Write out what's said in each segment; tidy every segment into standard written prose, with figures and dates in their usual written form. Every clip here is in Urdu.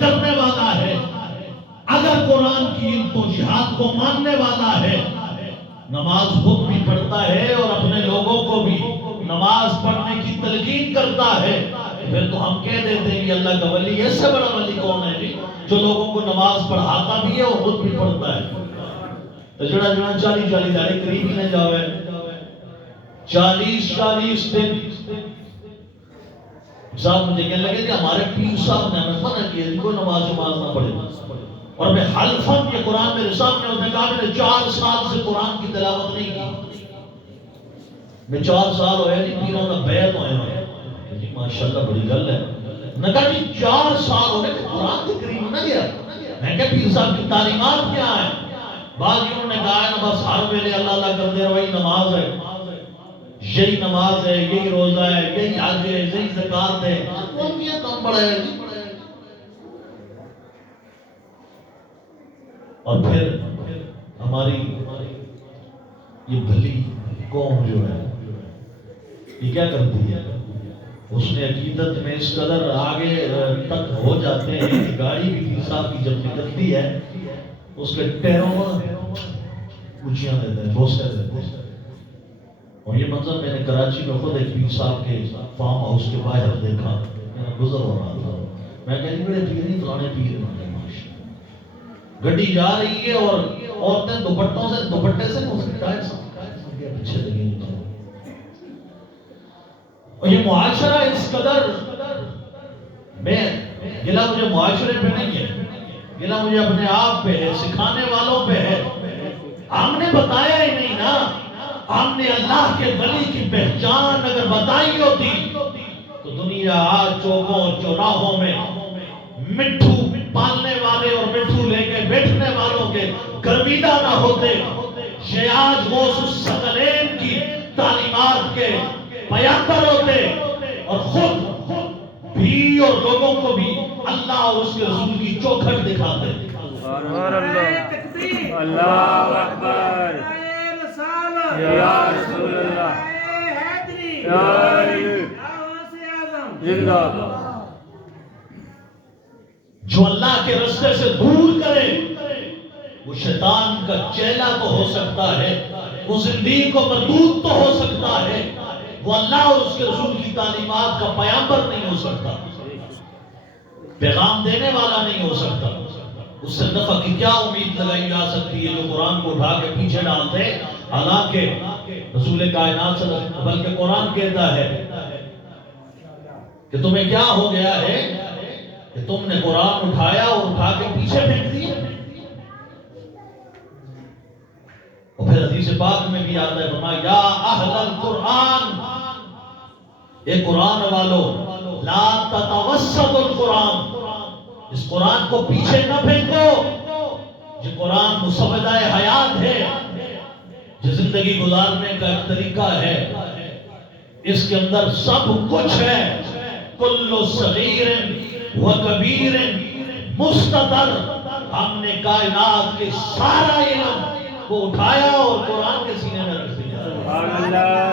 کرنے والا ہے، اگر قرآن کی علم و جہاد کو ماننے والا ہے، نماز خود بھی پڑھتا ہے اور اپنے لوگوں کو بھی نماز پڑھنے کی تلقین کرتا ہے، پھر تو ہم کہہ دیتے ہیں کہ اللہ کا ولی ایسے بڑا ولی کون ہے جی جو لوگوں کو نماز پڑھاتا بھی ہے اور خود بھی پڑھتا ہے؟ تو جڑا 40 داڑھی قریب ہی نہ جاوے، 40 دن صاحب مجھے کہنے لگے کہ ہمارے پیر صاحب نے ہمیں منع کیا کہ کوئی نماز نہ پڑھے، اور میں حلفاً یہ قرآن میرے سامنے، اس نے کہا میں نے 4 سال سے قرآن کی تلاوت نہیں کی، میں 4 سال ہوئے نہیں پیروں کا بیعت ہوئے ہیں، ماشاءاللہ بڑی گل ہے، نے کہا جی 4 سال ہوئے کہ قرآن کے قریب نہ گیا، میں کہا پیر صاحب کی تعلیمات کیا ہیں؟ بعض انہوں نے کہا ہے نا بس ہر ویلے اللہ اللہ کرتے رہو، وہی نماز ہے، یہی نماز ہے، یہی روزہ ہے، یہی حج ہے، یہی زکوٰۃ ہے، کون یہ کم بڑا ہے جی؟ اور پھر ہماری یہ بھلی قوم جو ہے یہ کیا کرتی ہے؟ اس نے عقیدت میں اس قدر آگے تک ہو جاتے ہیں کہ گاڑی بھی پیر صاحب کی جب نکلتی ہے اس کے ٹیروں پر اونچیاں دیتے ہیں، بوسے دیتے ہیں، اور یہ منظر میں نے کراچی میں خود ایک پیر صاحب کے فارم ہاؤس کے باہر دیکھا، میں گزر ہو رہا تھا، میں کہا جی بڑے پیر نہیں فلانے پیر ہیں، گڈی جا رہی ہے اور عورتیں دوپٹے سے پیچھے لگی، اور یہ معاشرہ اس قدر، میں گلا مجھے معاشرے پہ نہیں ہے، گلا مجھے اپنے آپ پہ ہے، سکھانے والوں پہ ہے، ہم نے بتایا ہی نہیں نا، ہم نے اللہ کے ولی کی پہچان اگر بتائی ہوتی تو دنیا آج چوکوں اور چوراہوں میں مٹھو پالنے والے اور مٹھو لے کے بیٹھنے والوں کے گرویدہ نہ ہوتے، یہ آج غوث الثقلین کی تعلیمات کے پیغمبر ہوتے، اور خود بھی اور لوگوں کو بھی اللہ اور اس کے رسول کی چوکھٹ دکھاتے۔ سبحان اللہ، اللہ اکبر، یا رسول اللہ، یا علی، زندہ باد۔ جو اللہ کے رستے سے دور کرے وہ شیطان کا چیلا تو ہو سکتا ہے، وہ زندگی کو مردود تو ہو سکتا ہے، وہ اللہ اور اس کے رسول کی تعلیمات کا پیغمبر نہیں ہو سکتا، پیغام دینے والا نہیں ہو سکتا۔ اس سے نفع کی کیا امید لگائی جا سکتی ہے جو قرآن کو اٹھا کے پیچھے ڈالتے؟ حالانکہ رسول کائنات صلی اللہ علیہ وسلم بلکہ قرآن کہتا ہے کہ تمہیں کیا ہو گیا ہے کہ تم نے قرآن اٹھایا اور اٹھا کے پیچھے پھینک دیا۔ اور پھر حدیث پاک میں بھی آتا ہے فرمایا یا اہل القرآن، اے قرآن والو، لا تتوسط القرآن، اس قرآن کو پیچھے نہ پھینکو، یہ قرآن مسودہ حیات ہے، یہ زندگی گزارنے کا ایک طریقہ ہے، اس کے اندر سب کچھ ہے، کل صغیر و کبیر مستتر، ہم نے کائنات کے سارا علم کو اٹھایا اور قرآن کے سینے میں رکھ دیا۔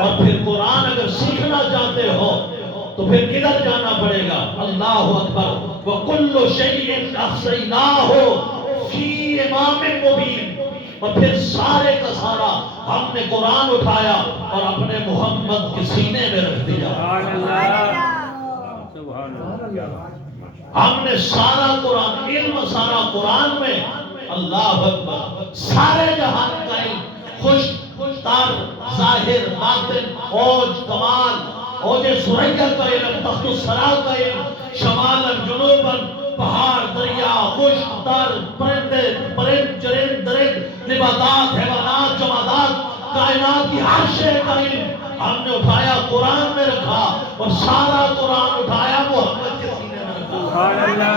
اور پھر قرآن اگر سیکھنا چاہتے ہو تو پھر کدھر جانا پڑے گا؟ اللہ اکبر، وَكُلُّ شَيْءٍ أَحْصَيْنَاهُ فِي إِمَامٍ مُبِينٍ، اور پھر سارے کا سارا ہم نے قرآن اٹھایا اور اپنے محمد کے سینے میں رکھ دیا۔ ہم نے سارا قرآن، علم سارا قرآن میں، اللہ اکبر، سارے جہان کا علم، خوش تر، ظاہر، باطن، اوج کمال، اوج سریا کا علم، تخت السرا کا علم، شمالاً جنوباً، پہاڑ دریا، خشک تر، پرندے پرند چرند درند، نباتات حیوانات جمادات، کائنات کی ہر شے کا علم ہم نے اٹھایا، قرآن میں رکھا، اور سارا قرآن اٹھایا محمد کے سینے میں رکھا۔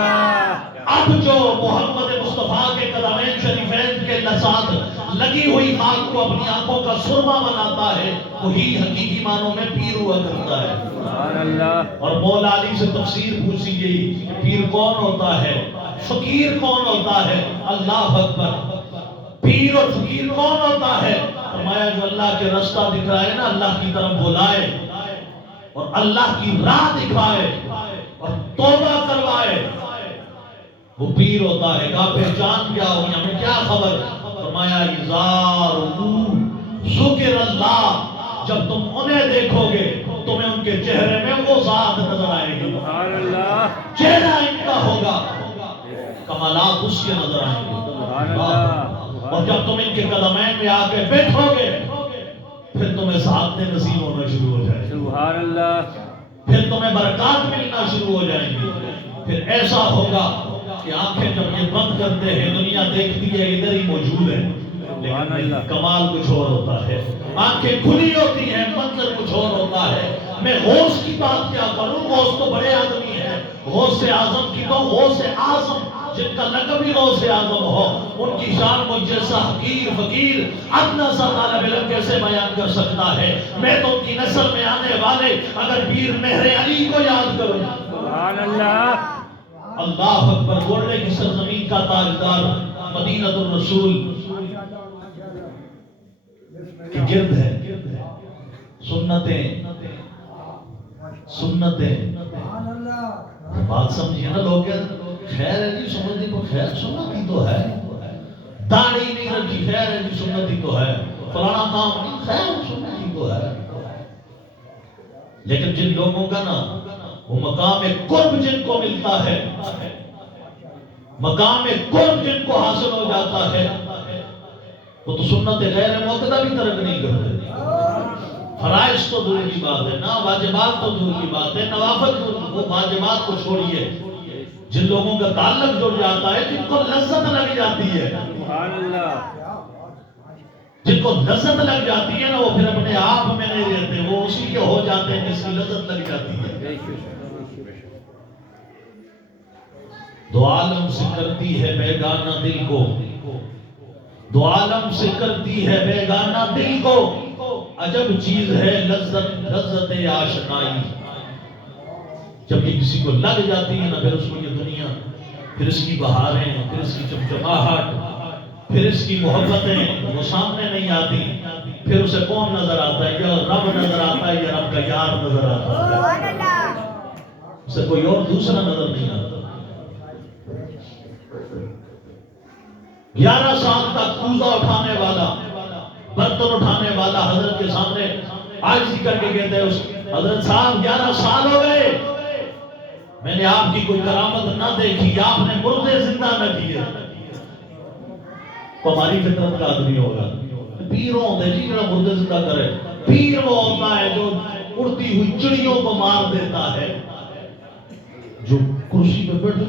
اب جو محمد مصطفیٰ کے قدمین شریفین کے ساتھ لگی ہوئی خاک کو اپنی آنکھوں کا سرما بناتا ہے، وہی حقیقی معنوں میں پیر ہوا کرتا ہے۔ اور مولا علی سے تفسیر پوچھی گئی، پیر کون ہوتا ہے، فقیر کون ہوتا ہے؟ اللہ اکبر، پیر اور فقیر کون ہوتا ہے؟ فرمایا جو اللہ کے رستہ دکھائے نا، اللہ کی طرف بلائے اور اللہ کی راہ دکھائے اور توبہ کروائے وہ پیر ہوتا ہے، کہا پہچان کیا ہوئی، ہمیں کیا خبر؟ فرمایا اِذَا رُؤُوا ذُکِرَ اللَّهُ، جب تم انہیں دیکھو گے تمہیں ان کے چہرے میں وہ ذات نظر آئے گی، سبحان اللہ، چہرہ ان کا ہوگا، کمالات اس کے نظر آئیں گے، سبحان اللہ، اور جب تم ان کے قدمین میں آ کے بیٹھو گے پھر تمہیں سعادتیں نصیب ہونا شروع ہو جائیں گی، سبحان اللہ، پھر تمہیں برکات ملنا شروع ہو جائیں گی، پھر ایسا ہوگا کہ آنکھیں جب یہ بند کرتے ہیں دنیا دیکھتی ہے ادھر ہی موجود ہے، لیکن کمال کچھ اور ہوتا ہے، آنکھیں کھلی ہوتی ہیں منظر کچھ اور ہوتا ہے۔ میں غوث کی بات کیا کروں، غوث تو بڑے آدمی ہیں، غوث اعظم کی تو غوث اعظم جن کا لقب بھی غوث اعظم ہو، ان کی شان مجھ جیسا حقیر فقیر ادنا سا طالب علم کیسے بیان کر سکتا ہے؟ میں تو ان کی نسل میں آنے والے اگر پیر مہر علی کو یاد کروں، سبحان اللہ، اللہ اکبر، گولڈے کی سرزمین کا تاجدار مدینہ الرسول کی گرد ہے، سنتیں بات سمجھیے نا، لوگ کہتے خیر ہے جی سنتی کو، خیر سنتی تو ہے، داڑھی نہیں رکھی خیر ہے جی سنتی تو ہے، فلانا کام نہیں خیر سنتی تو ہے، لیکن جن لوگوں کا نا وہ مقام قرب جن کو ملتا ہے، مقام قرب جن کو حاصل ہو جاتا ہے، وہ تو سنت غیر معتدہ بھی ترک نہیں کرتے، فرائض تو دور کی بات ہے نا، واجبات تو دور کی بات ہے، نوافل تو وہ واجبات کو چھوڑیے، جن لوگوں کا تعلق جڑ جاتا ہے، جن کو لذت لگ جاتی ہے، سبحان اللہ، جن کو لذت لگ جاتی ہے نا، وہ پھر اپنے آپ میں نہیں رہتے، وہ اسی کے ہو جاتے ہیں جس کی لذت لگ جاتی ہے۔ دو عالم سے کرتی ہے بیگانہ دل کو، دو عالم سے کرتی ہے بیگانہ دل کو، عجب چیز ہے لذت آشنائی، جب یہ کسی کو لگ جاتی ہے نا، پھر اس کو یہ دنیا، پھر اس کی بہاریں، پھر اس کی چمچماہٹ، پھر اس کی محبتیں وہ سامنے نہیں آتی، پھر اسے کون نظر آتا ہے؟ یا رب نظر آتا ہے یا رب کا یار نظر آتا ہے، اسے کوئی اور دوسرا نظر نہیں آتا۔ 11 سال تک کوزہ اٹھانے والا، برتن اٹھانے والا حضرت کے سامنے عاجزی کر کے کہتے ہیں حضرت صاحب 11 سال ہو گئے، میں نے آپ کی کوئی کرامت نہ دیکھی، آپ نے مردے زندہ نہ کیے، تو ہماری فطرت کا آدمی ہوگا، پیروں ہوتے جی جڑا مردے زندہ کرے، پیر وہ ہوتا ہے جو اڑتی ہوئی چڑیوں کو مار دیتا ہے، جو کرسی پہ بیٹھ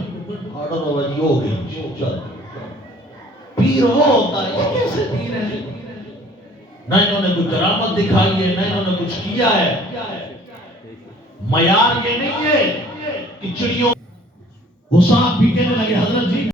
آرڈر ہوا جی ہو گئی چل، پیر وہ ہوتا ہے، یہ کیسے پیر ہے؟ نہ انہوں نے کوئی کرامت دکھائی ہے، نہ انہوں نے کچھ کیا ہے، معیار یہ نہیں ہے کہ چڑیوں غصہ بھی کہنے لگے حضرت جی